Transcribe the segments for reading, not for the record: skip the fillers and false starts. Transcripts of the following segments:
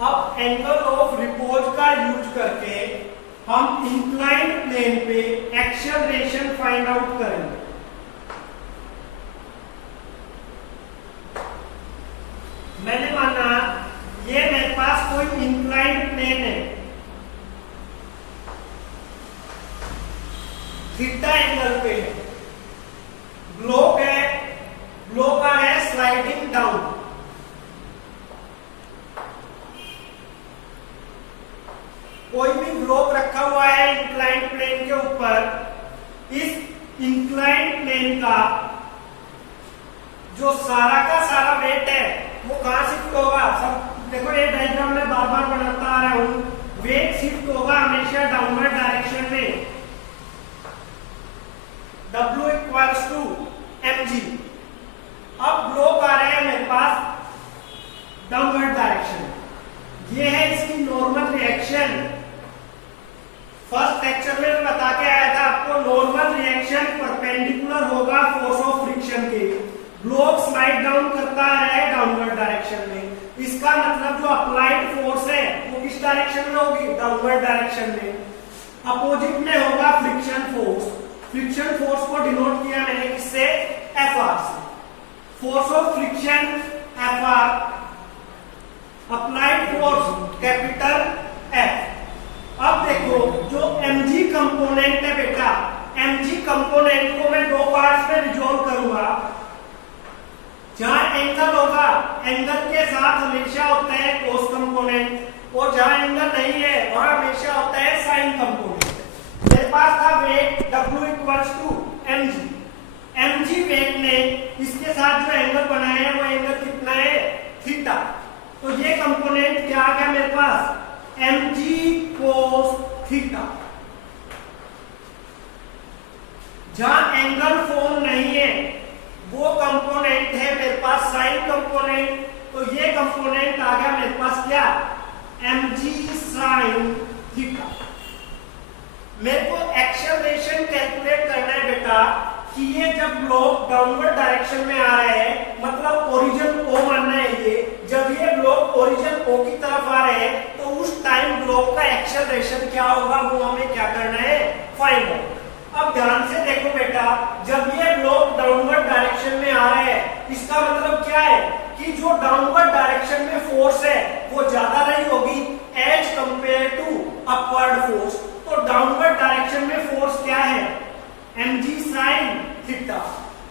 अब angle of repose का use करके हम इंक्लाइंड प्लेन पे एक्सेलरेशन फाइंड आउट करेंगे। मैंने माना ये मेरे पास कोई इंक्लाइंड प्लेन है, थीटा एंगल पे है, ब्लॉक है, ब्लॉक आ रहा है स्लाइडिंग डाउन। कोई भी ब्लॉक रखा हुआ है इंक्लाइंड प्लेन के ऊपर, इस इंक्लाइंड प्लेन का जो सारा का सारा वेट है वो कहां शिफ्ट होगा। सब देखो ये डायग्राम में बार बार बनाता आ रहा हूं, वेट शिफ्ट होगा हमेशा डाउनवर्ड डायरेक्शन में, W इक्वल्स टू mg। अब ब्लॉक आ रहे हैं मेरे पास डाउनवर्ड डायरेक्शन, ये है इसकी नॉर्मल रिएक्शन। फर्स्ट लेक्चर में मैं बता के आया था आपको, नॉर्मल रिएक्शन परपेंडिकुलर होगा फोर्स ऑफ फ्रिक्शन के। ब्लॉक स्लाइड डाउन करता है डाउनवर्ड डायरेक्शन में, इसका मतलब जो अप्लाइड फोर्स है वो किस डायरेक्शन में होगी, डाउनवर्ड डायरेक्शन में। अपोजिट में होगा फ्रिक्शन फोर्स। फ्रिक्शन फोर्स को डिनोट किया मैंने किससे, Fr से। Force of friction Fr, applied force capital F। अब देखो जो mg कंपोनेंट है बेटा, mg कंपोनेंट को मैं दो पार्ट्स में रिजॉल्व करूंगा। जहां एंगल होगा, एंगल के साथ हमेशा होता है कोस कंपोनेंट, और जहां एंगल नहीं है वहां हमेशा होता है साइन कंपोनेंट। मेरे पास था weight W equals to mg। mg weight ने इसके साथ जो एंगल बनाया है वो एंगल कितना है, थीटा। तो ये कंपोनेंट क्या आ गया मेरे पास, mg cos थीटा। जहां एंगल फॉर्म नहीं है वो कंपोनेंट है मेरे पास साइन कंपोनेंट। तो ये कंपोनेंट आ गया मेरे पास क्या, mg sin थीटा। मेरे को एक्सेलरेशन कैलकुलेट करना है बेटा कि ये जब ब्लॉक डाउनवर्ड डायरेक्शन में आ रहा है, मतलब ओरिजिन O मानना है ये, जब ये ब्लॉक ओरिजिन O की तरफ आ रहे हैं तो उस टाइम ब्लॉक का एक्सेलरेशन क्या होगा वो हमें क्या करना है, फाइंड आउट। अब ध्यान से देखो बेटा, जब ये ब्लॉक डाउनवर्ड डायरेक्शन में आ रहा है इसका मतलब क्या है कि जो डाउनवर्ड डायरेक्शन में फोर्स है वो ज्यादा रही होगी as compare to upward force. तो डाउनवर्ड डायरेक्शन में फोर्स क्या है, mg sin थीटा।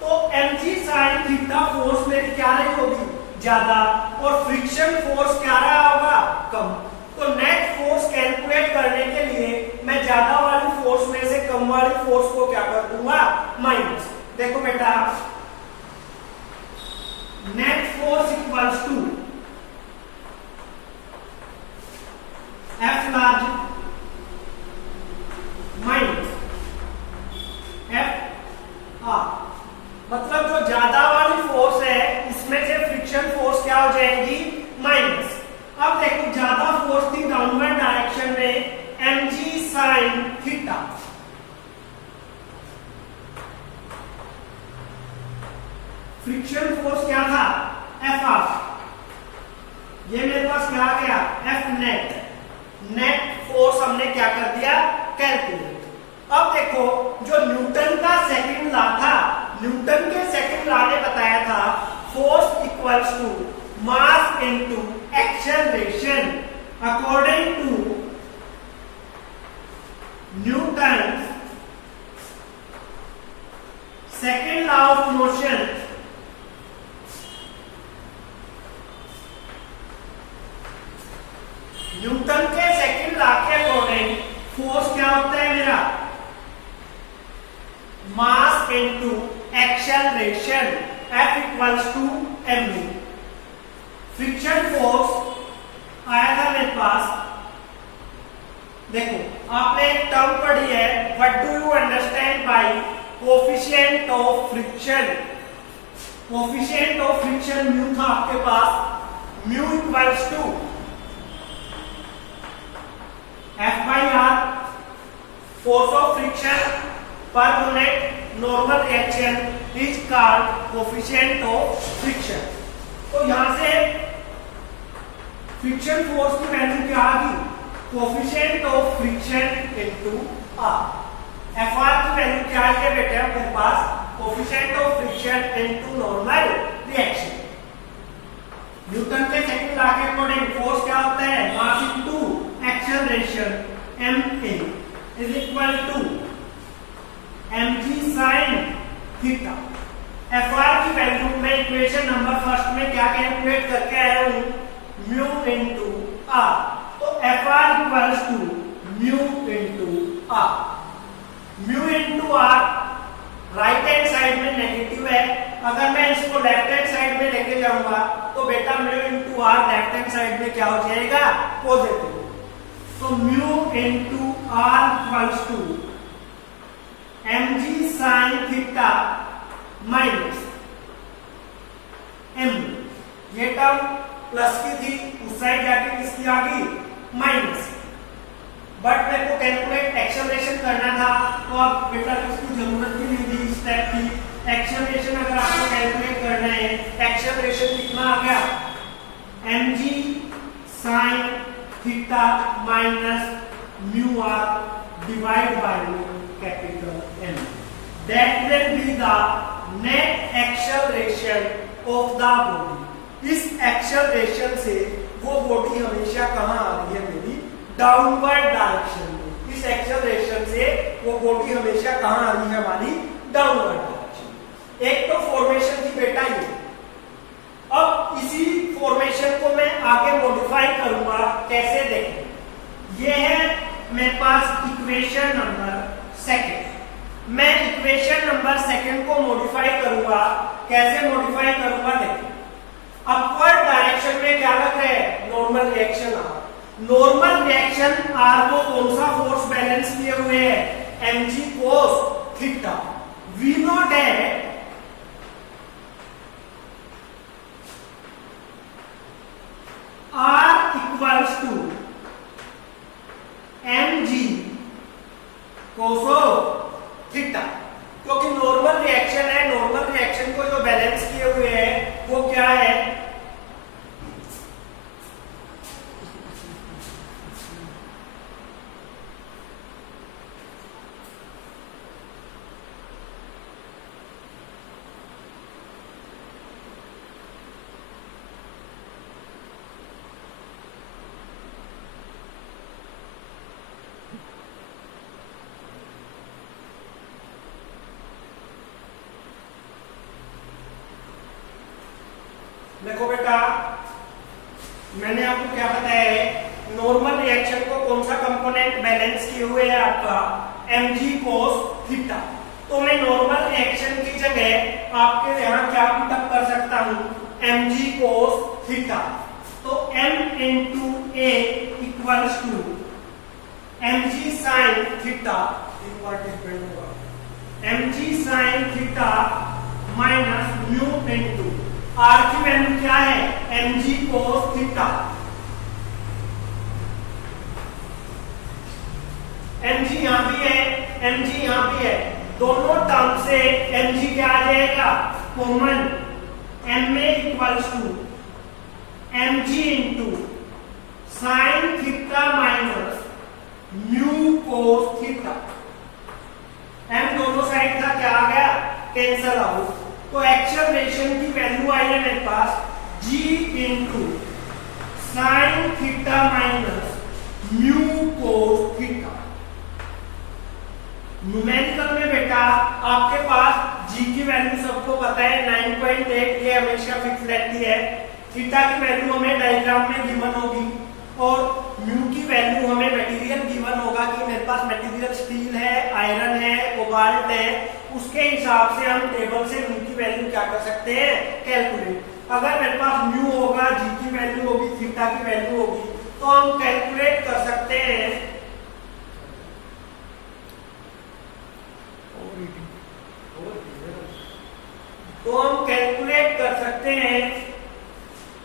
तो mg sin थीटा फोर्स में क्या रही होगी, ज्यादा, और फ्रिक्शन फोर्स क्या रहा होगा, कम। तो नेट फोर्स कैलकुलेट करने के लिए मैं ज्यादा वाली फोर्स में से कम वाली फोर्स को क्या कर दूंगा, माइनस। देखो बेटा, net force equals to F large minus F R। मतलब जो ज्यादा वाली फोर्स है उसमें से फ्रिक्शन फोर्स क्या हो जाएगी, माइनस। अब देखो ज्यादा फोर्स थी डाउनवर्ड डायरेक्शन में mg sin theta. Friction force क्या था, Fr। ये मेरे पास क्या आ गया, F नेट। नेट फोर्स हमने क्या कर दिया, कैलकुलेट। अब देखो जो न्यूटन का सेकंड लॉ था, न्यूटन के सेकंड लॉ ने बताया था force equals to mass into acceleration. According to Newton second law of motion, Newton के सेकंड लॉ के अकॉर्डिंग फोर्स क्या होता है मेरा, mass into acceleration, F equals to mv। Friction force आया था मेरे पास, देखो आपने एक टर्म पढ़ी है, what do you understand by coefficient of friction. Coefficient of friction mu था आपके पास, mu equals to F by R, force of friction per unit normal reaction is called coefficient of friction। तो यहां से friction force की value क्या आ गई, coefficient of friction into R. F R की वैल्यू क्या है बेटा मेरे पास, coefficient of friction into normal reaction. Newton के सेकंड लॉ के अकॉर्डिंग फोर्स क्या होता है, mass into acceleration, ma is equal to mg sin theta. F R की वैल्यू में इक्वेशन नंबर फर्स्ट में क्या कैलकुलेट करके आया हूं, म्यू इनटू आर। तो F R equals to mu into R. Mu into R right hand side में negative है, अगर मैं इसको लेफ्ट हैंड साइड में लेके जाऊंगा तो बेटा mu into R left hand side में क्या हो जाएगा, पॉजिटिव। तो mu into R equals to mg sin theta minus m, ये टर्म प्लस की थी, उस साइड जाके किसकी आ गई, माइनस। बट मेरे को कैलकुलेट एक्सेलरेशन करना था, तो अब बेटा इसकी जरूरत भी नहीं थी इस स्टेप की। एक्सेलरेशन अगर आपको कैलकुलेट करना है, एक्सेलरेशन कितना आ गया, mg sin theta minus mu R divide by capital M, that will be the net acceleration of the body। इस एक्सेलरेशन से वो बॉडी हमेशा कहाँ आ रही है मेरी, डाउनवर्ड डायरेक्शन में। इस एक्सेलरेशन से वो बॉडी हमेशा कहाँ आ रही है हमारी, डाउनवर्ड डायरेक्शन। एक तो फॉर्मेशन थी बेटा ये, अब इसी फॉर्मेशन को मैं आगे मॉडिफाई करूंगा, कैसे देखें। ये है मेरे पास इक्वेशन नंबर सेकंड। मैं इक्वेशन नंबर सेकंड को मॉडिफाई करूंगा, कैसे मॉडिफाई करूंगा देखिए। अपवर्ड डायरेक्शन में क्या लग रहा है, normal reaction R. Normal reaction R को कौन सा फोर्स बैलेंस किए हुए है, mg cos theta. We know that R equals to mg cos theta, क्योंकि नॉर्मल रिएक्शन है, नॉर्मल रिएक्शन को जो बैलेंस किए हुए हैं वो क्या है, देखो बेटा मैंने आपको क्या बताया है, नॉर्मल रिएक्शन को कौन सा कंपोनेंट बैलेंस किए हुए है आपका, mg cos थीटा। तो मैं नॉर्मल रिएक्शन की जगह आपके यहाँ क्या पुटअप कर सकता हूँ, mg cos थीटा। तो m into a equals to mg sin theta, एक बार डिफरेंट होगा, mg sin theta minus mu into R की वैल्यू क्या है, mg cos थीटा। mg यहां भी है, mg यहां भी है, दोनों टर्म से mg क्या आ जाएगा, common. ma equals to mg into sine theta minus mu cos theta. m दोनों साइड का क्या आ गया, कैंसल आउट। तो एक्सेलरेशन की वैल्यू आई है मेरे पास g into sine theta minus mu cos theta. Numerical में बेटा आपके पास g की वैल्यू सबको पता है 9.8, ये हमेशा फिक्स रहती है। थीटा की वैल्यू हमें डायग्राम में गिवन होगी और म्यू की वैल्यू हमें मटेरियल गिवन होगा कि मेरे पास मटेरियल स्टील है, आयरन है, कोबाल्ट है, उसके हिसाब से हम टेबल से म्यू की वैल्यू क्या कर सकते हैं, कैलकुलेट। अगर मेरे पास म्यू होगा, जी की वैल्यू होगी, थीटा की वैल्यू होगी, तो हम कैलकुलेट कर सकते हैं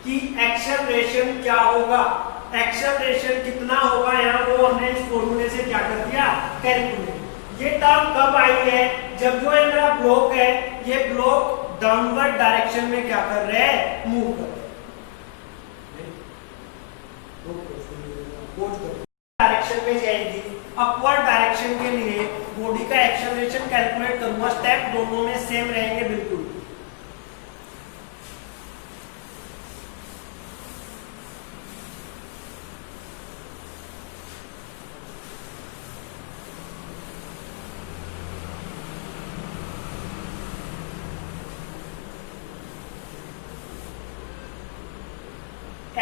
कि एक्सेलरेशन क्या होगा, एक्सेलरेशन कितना होगा, यहाँ वो हमने इस फॉर्मूले से क्या कर दिया, कैलकुलेट। ये टर्म कब आई है, जब जो है मेरा ब्लॉक है, ये ब्लॉक डाउनवर्ड डायरेक्शन में क्या कर रहे हैं, मूव कर रहे हैं। डायरेक्शन में जाएगी। अपवर्ड डायरेक्शन के लिए बॉडी का एक्सेलरेशन कैलकुलेट करूंगा, स्टेप दोनों में सेम रहेंगे बिल्कुल।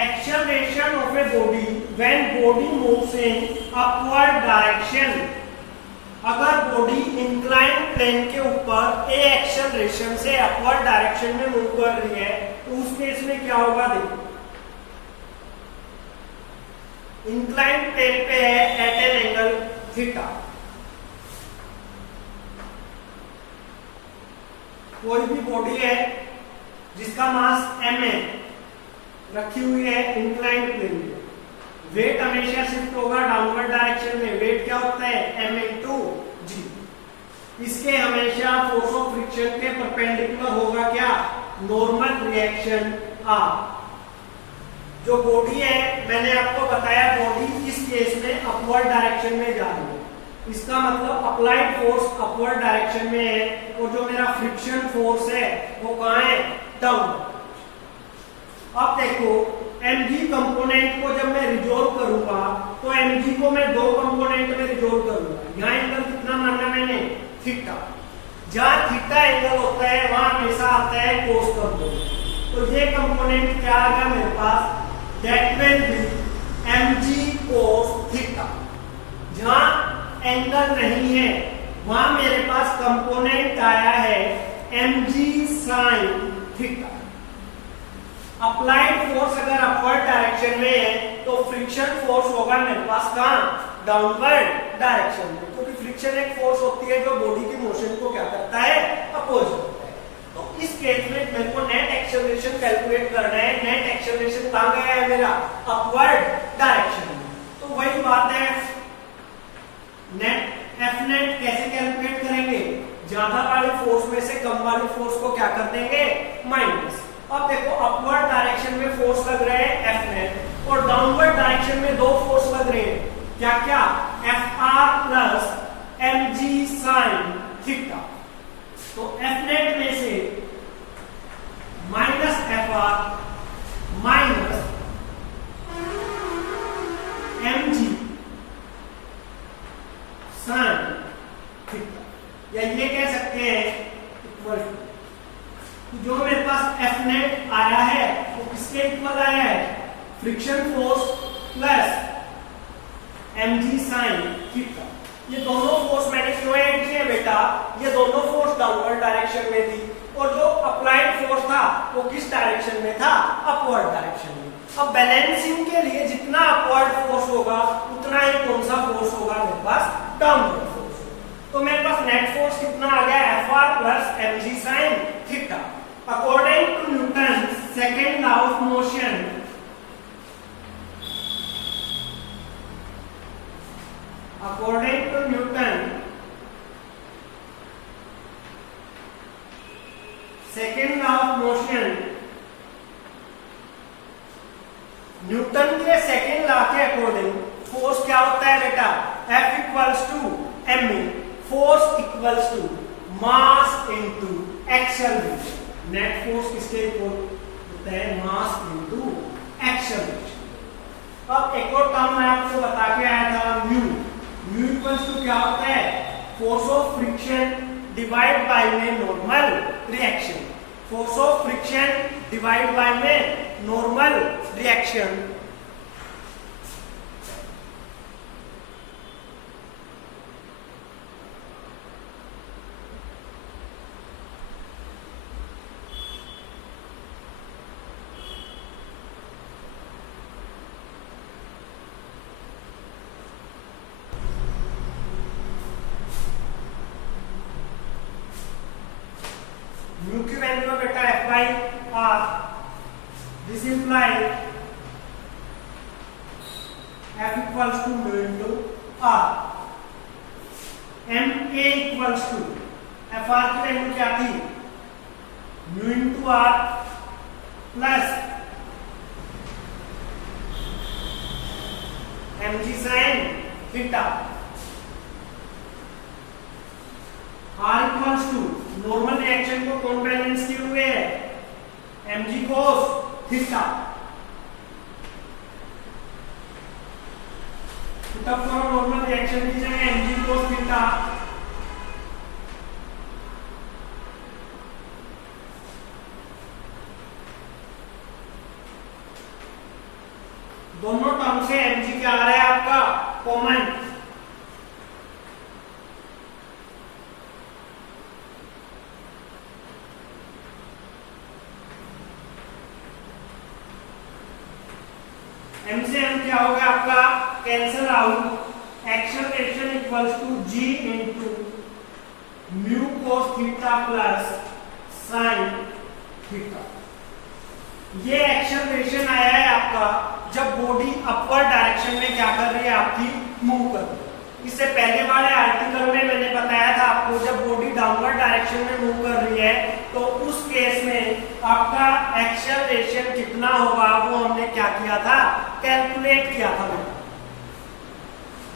Acceleration of a body when body moves in upward direction। अगर बॉडी इंक्लाइन प्लेन के ऊपर ए एक्सेलरेशन से अपवर्ड डायरेक्शन में मूव कर रही है तो उस केस में क्या होगा, देखो इंक्लाइन प्लेन पे है एट एन एंगल थीटा। कोई भी बॉडी है जिसका मास m है, रखी हुई है इंक्लाइन प्लेन में, वेट हमेशा शिफ्ट होगा डाउनवर्ड डायरेक्शन में। वेट क्या होता है, m इंटू जी। इसके हमेशा फोर्स ऑफ फ्रिक्शन के परपेंडिकुलर होगा क्या, नॉर्मल रिएक्शन r। जो बॉडी है मैंने आपको बताया, बॉडी इस केस में अपवर्ड डायरेक्शन में जा रही है, इसका मतलब अप्लाइड फोर्स अपवर्ड डायरेक्शन में है, और जो मेरा फ्रिक्शन फोर्स है वो कहाँ है, डाउन। अब देखो mg कंपोनेंट को जब मैं रिजोल्व करूंगा तो mg को मैं दो कंपोनेंट में रिजोल्व करूंगा। यहाँ एंगल कितना माना मैंने, थीटा। जहाँ थीटा एंगल होता है वहां हमेशा आता है कोस कंपोनेंट। तो ये कंपोनेंट क्या आ गया मेरे पास, that will be mg cos theta. जहाँ एंगल नहीं है वहां मेरे पास कंपोनेंट आया है mg sin theta. Applied force अगर अपवर्ड डायरेक्शन में है तो फ्रिक्शन फोर्स होगा मेरे पास कहां, डाउनवर्ड डायरेक्शन में, क्योंकि फ्रिक्शन एक फोर्स होती है जो बॉडी की मोशन को क्या करता है, अपोज करता है। तो इस केस में मेरे को नेट एक्सेलरेशन कैलकुलेट करना है। नेट एक्सेलरेशन कहां गया है मेरा, अपवर्ड डायरेक्शन में। तो वही बात है, नेट एफ नेट कैसे कैलकुलेट करेंगे, ज्यादा वाली फोर्स में से कम वाली फोर्स को क्या कर देंगे, माइनस। अब देखो अपवर्ड डायरेक्शन में फोर्स लग रहे हैं एफ नेट, और डाउनवर्ड डायरेक्शन में दो फोर्स लग रहे हैं, क्या क्या, F R plus M G sine theta. तो एफ नेट में से minus F R minus M G sine theta, या ये कह सकते हैं इक्वल टू, जो मेरे पास एफ नेट आया है वो किसके इक्वल आया है, friction force plus mg sine theta. ये दोनों फोर्स मैंने क्यों ऐड किए बेटा, ये दोनों फोर्स डाउनवर्ड डायरेक्शन में थी, और जो अप्लाइड फोर्स था वो किस डायरेक्शन में था, अपवर्ड डायरेक्शन में। अब बैलेंसिंग के लिए जितना अपवर्ड फोर्स होगा उतना ही कौन सा फोर्स होगा, मेरे पास डाउनवर्ड फोर्स। तो मेरे पास नेट फोर्स कितना आ गया, F R plus mg sine theta. According to Newton's second law of motion, according to Newton second law of motion, Newton के सेकेंड लॉ के अकॉर्डिंग फोर्स क्या होता है बेटा, F equals to ma। Force equals to mass into acceleration. Net force किसके equal होता है, mass into acceleration. अब एक और टर्म मैं आपको बता के आया था, म्यू। म्यू इक्वल्स टू क्या होता है, force of friction divide by में normal reaction. Force of friction divide by में नॉर्मल रिएक्शन। म्यू की वैल्यू है बेटा F by R. This implies F equals to mu into R. M A equals to, F R की value क्या थी, mu into R plus mg sin theta r equals to normal reaction को कौन balance किए हुए है mg cos theta. तब करो नॉर्मल रिएक्शन की जगह mg cos थीटा दोनों टर्म से mg क्या आ रहा है आपका कॉमन। m से m क्या होगा आपका cancel out acceleration equals to g into mu cos theta plus sin theta. ये एक्सेलरेशन आया है आपका जब बॉडी अपवर्ड डायरेक्शन में क्या कर रही है आपकी मूव कर रही है। इससे पहले वाले आर्टिकल में मैंने बताया था आपको जब बॉडी डाउनवर्ड डायरेक्शन में मूव कर रही है तो उस केस में आपका एक्सेलरेशन कितना होगा वो हमने क्या किया था कैलकुलेट किया था।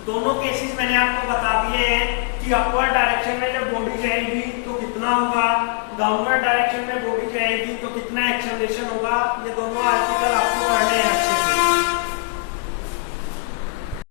दोनों केसेस मैंने आपको बता दिए हैं कि अपवर्ड डायरेक्शन में जब बॉडी जाएगी तो कितना होगा, डाउनवर्ड डायरेक्शन में बॉडी जाएगी तो कितना एक्सेलरेशन होगा। ये दोनों आर्टिकल